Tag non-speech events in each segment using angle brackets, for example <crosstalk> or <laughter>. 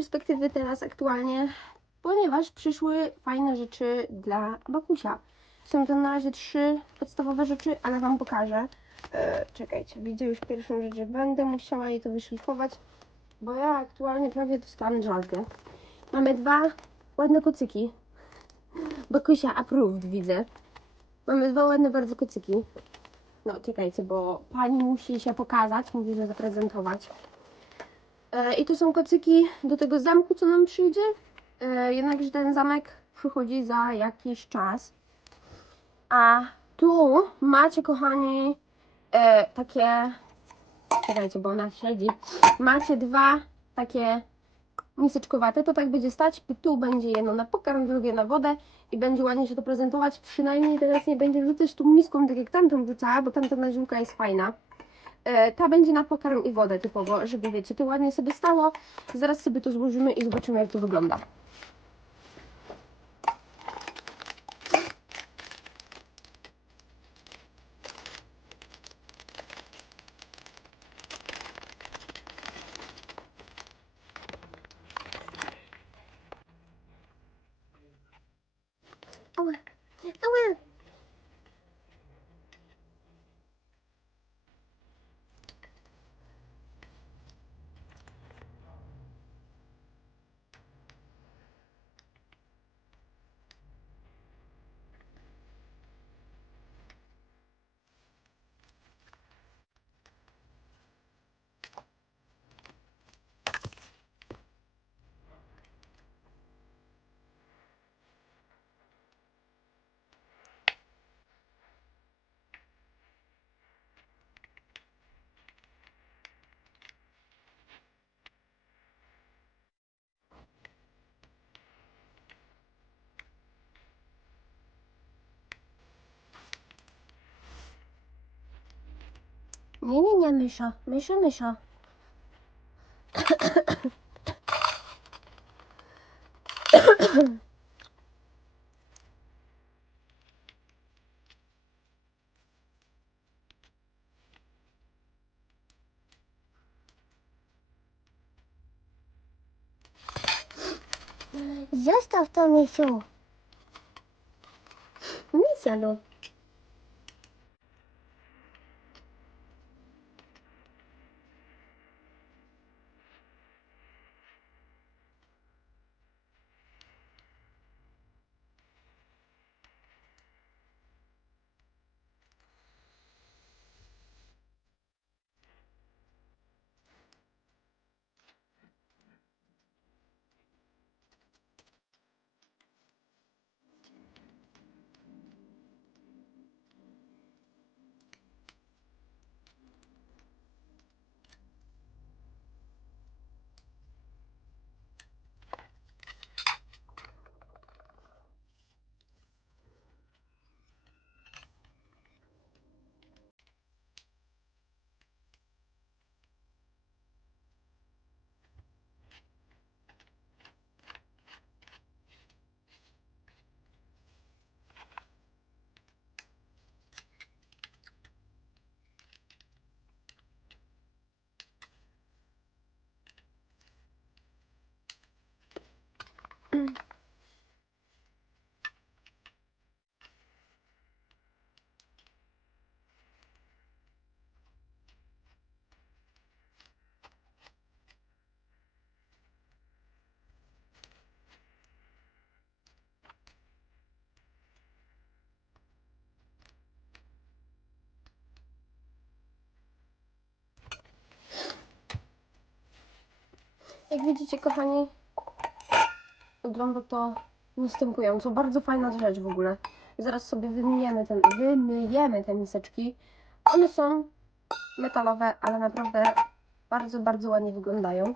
perspektywy teraz aktualnie, ponieważ przyszły fajne rzeczy dla Bakusia. Są to na razie trzy podstawowe rzeczy, ale Wam pokażę. E, czekajcie, widzę już pierwszą rzecz, że będę musiała jej to wyszlifować, bo ja aktualnie prawie dostałam żalkę. Mamy dwa ładne kocyki. Bakusia approved widzę. Mamy dwa ładne bardzo kocyki. No czekajcie, bo pani musi się pokazać, mówi, że zaprezentować. E, I to są kocyki do tego zamku, co nam przyjdzie. E, jednakże ten zamek przychodzi za jakiś czas. A tu macie, kochani, e, takie. Czekajcie, bo ona siedzi. Macie dwa takie miseczkowate. To tak będzie stać. Tu będzie jedno na pokarm, drugie na wodę. I będzie ładnie się to prezentować. Przynajmniej teraz nie będzie rzucać tą miską, tak jak tamtą rzucała, bo tamta na ziółka jest fajna. E, ta będzie na pokarm i wodę typowo, żeby wiecie, to ładnie sobie stało. Zaraz sobie to złożymy i zobaczymy, jak to wygląda. Nie, nie, nie, mysza. Mysza, mysza. Zostaw to, misiu. Misia, no. Jak widzicie, kochani, wygląda to następująco. Bardzo fajna rzecz w ogóle. Zaraz sobie wymyjemy, ten, wymyjemy te miseczki. One są metalowe, ale naprawdę bardzo, bardzo ładnie wyglądają.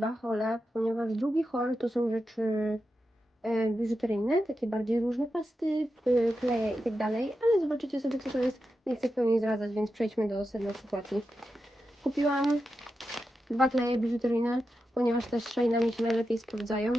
Dwa hole, ponieważ drugi hol to są rzeczy e, biżuteryjne, takie bardziej różne pasty, e, kleje i tak dalej, ale zobaczycie sobie co to jest. Nie chcę w pełni zdradzać, więc przejdźmy do sedna sytuacji. Kupiłam dwa kleje biżuteryjne, ponieważ te z Sheinami się najlepiej sprawdzają,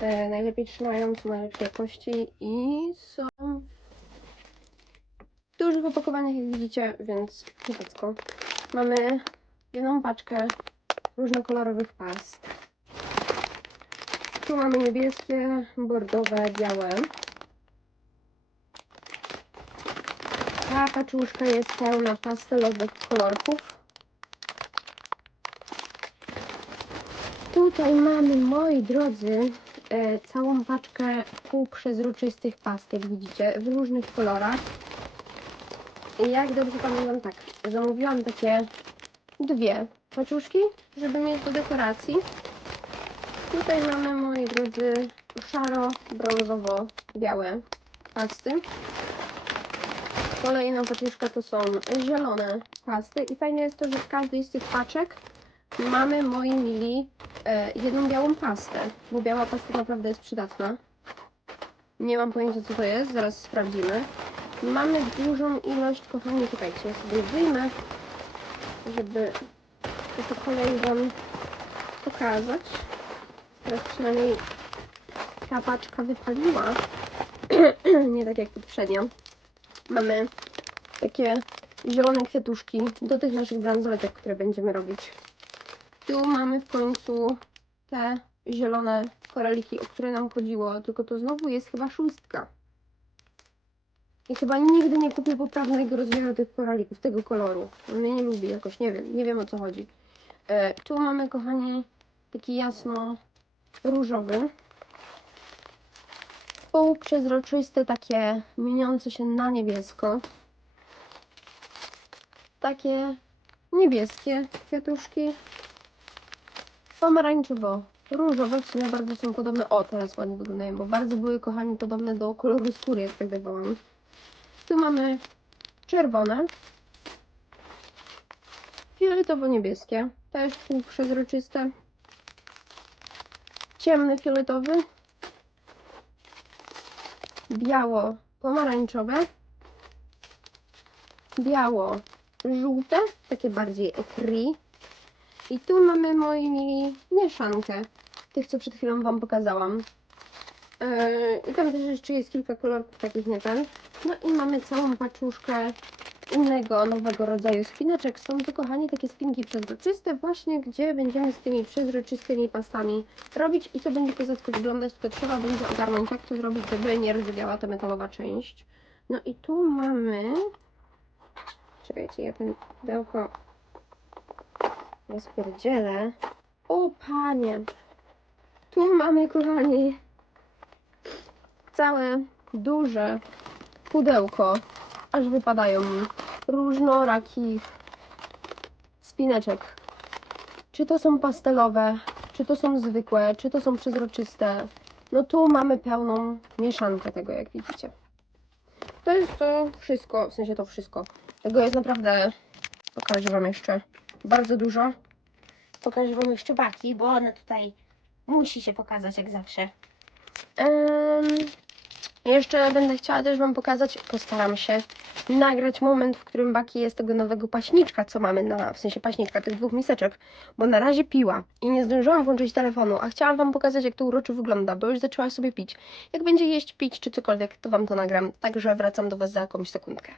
e, najlepiej trzymają, są najlepszej jakości i są w dużych opakowaniach, jak widzicie, więc kiepsko. Mamy jedną paczkę różnokolorowych past. Tu mamy niebieskie, bordowe, białe. Ta paczuszka jest pełna pastelowych kolorków. Tutaj mamy, moi drodzy, e, całą paczkę półprzezroczystych jak widzicie, w różnych kolorach. Jak dobrze pamiętam, tak, zamówiłam takie dwie paczuszki, żeby mieć do dekoracji. Tutaj mamy, moi drodzy, szaro-brązowo-białe pasty. Kolejna paczuszka to są zielone pasty i fajne jest to, że w każdej z tych paczek mamy, moi mili, e, jedną białą pastę, bo biała pasta naprawdę jest przydatna. Nie mam pojęcia co to jest, zaraz sprawdzimy. Mamy dużą ilość, kochani, czekajcie, ja sobie wyjmę, żeby to po kolei Wam pokazać. Teraz przynajmniej ta paczka wypaliła, <clears throat> nie tak jak poprzednio. Mamy takie zielone kwiatuszki do tych naszych bransoletek, które będziemy robić. Tu mamy w końcu te zielone koraliki, o które nam chodziło, tylko to znowu jest chyba szóstka. I chyba nigdy nie kupię poprawnego rozmiaru tych koralików, tego koloru. On mnie nie lubi jakoś, nie wiem, nie wiem o co chodzi. E, tu mamy, kochani, taki jasno różowy. Półprzezroczyste, takie mieniące się na niebiesko. Takie niebieskie kwiatuszki. Pomarańczowo różowe, w sumie bardzo są podobne. O, teraz ładnie wyglądają, bo bardzo były, kochani, podobne do koloru skóry, jak tak dawałam. Tu mamy czerwone, fioletowo-niebieskie, też półprzezroczyste, ciemny fioletowy, biało-pomarańczowe, biało-żółte, takie bardziej ekri. I tu mamy, mili, mieszankę tych, co przed chwilą Wam pokazałam. Yy, I tam też jeszcze jest kilka kolorów takich nie ten. No i mamy całą paczuszkę innego, nowego rodzaju spinaczek. Są to, kochani, takie spinki przezroczyste właśnie, gdzie będziemy z tymi przezroczystymi pastami robić i to będzie kozacko wyglądać, tylko trzeba będzie ogarnąć, jak to zrobić, żeby nie rozbiegała ta metalowa część. No i tu mamy... Czekajcie, ja ten pudełko rozpierdzielę. O, panie! Tu mamy, kochani, całe duże pudełko, aż wypadają mi różnorakich spineczek. Czy to są pastelowe, czy to są zwykłe, czy to są przezroczyste. No tu mamy pełną mieszankę tego, jak widzicie. To jest to wszystko, w sensie to wszystko. Tego jest naprawdę, pokażę Wam jeszcze bardzo dużo. Pokażę Wam jeszcze baki, bo one tutaj musi się pokazać jak zawsze. Em, jeszcze będę chciała też Wam pokazać, postaram się nagrać moment, w którym Baki jest tego nowego paśniczka, co mamy na, w sensie paśniczka tych dwóch miseczek, bo na razie piła i nie zdążyłam włączyć telefonu, a chciałam Wam pokazać, jak to uroczy wygląda, bo już zaczęła sobie pić. Jak będzie jeść, pić czy cokolwiek, to Wam to nagram, także wracam do Was za jakąś sekundkę.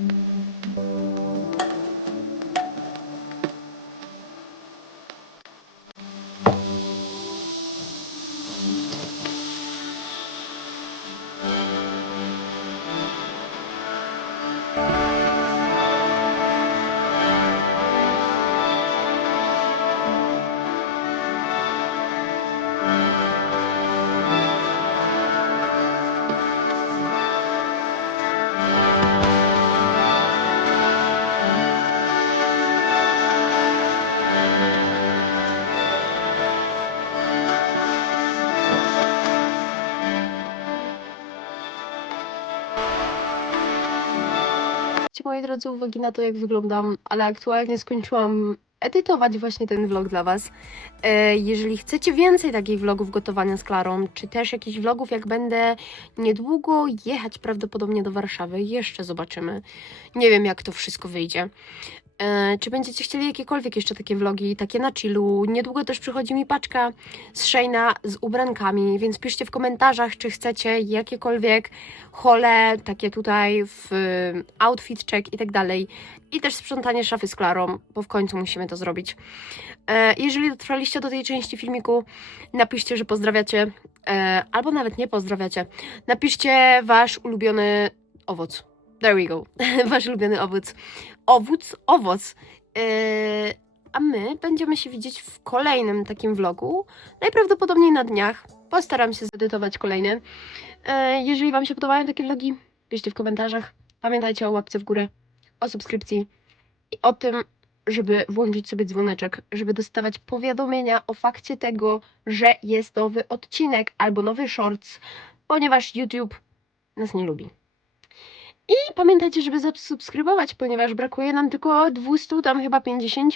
Mm-hmm. Moi drodzy, uwagi na to, jak wyglądam, ale aktualnie skończyłam edytować właśnie ten vlog dla Was. E, jeżeli chcecie więcej takich vlogów gotowania z Klarą, czy też jakichś vlogów, jak będę niedługo jechać prawdopodobnie do Warszawy, jeszcze zobaczymy. Nie wiem, jak to wszystko wyjdzie. E, czy będziecie chcieli jakiekolwiek jeszcze takie vlogi, takie na chillu? Niedługo też przychodzi mi paczka z Shayna z ubrankami, więc piszcie w komentarzach, czy chcecie jakiekolwiek hole, takie tutaj w y, outfit check i tak dalej. I też sprzątanie szafy z Klarą, bo w końcu musimy to zrobić. E, jeżeli dotrwaliście do tej części filmiku, napiszcie, że pozdrawiacie, e, albo nawet nie pozdrawiacie. Napiszcie wasz ulubiony owoc. There we go. <laughs> Wasz ulubiony owoc. Owoc, owoc. E, a my będziemy się widzieć w kolejnym takim vlogu. Najprawdopodobniej na dniach. Postaram się zedytować kolejny. E, jeżeli Wam się podobają takie vlogi, piszcie w komentarzach. Pamiętajcie o łapce w górę, o subskrypcji i o tym, żeby włączyć sobie dzwoneczek, żeby dostawać powiadomienia o fakcie tego, że jest nowy odcinek albo nowy shorts, ponieważ YouTube nas nie lubi. I pamiętajcie, żeby zasubskrybować, ponieważ brakuje nam tylko 200, tam chyba 50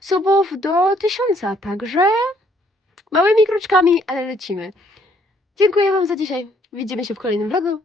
subów do 1000, także małymi kroczkami, ale lecimy. Dziękuję Wam za dzisiaj. Widzimy się w kolejnym vlogu.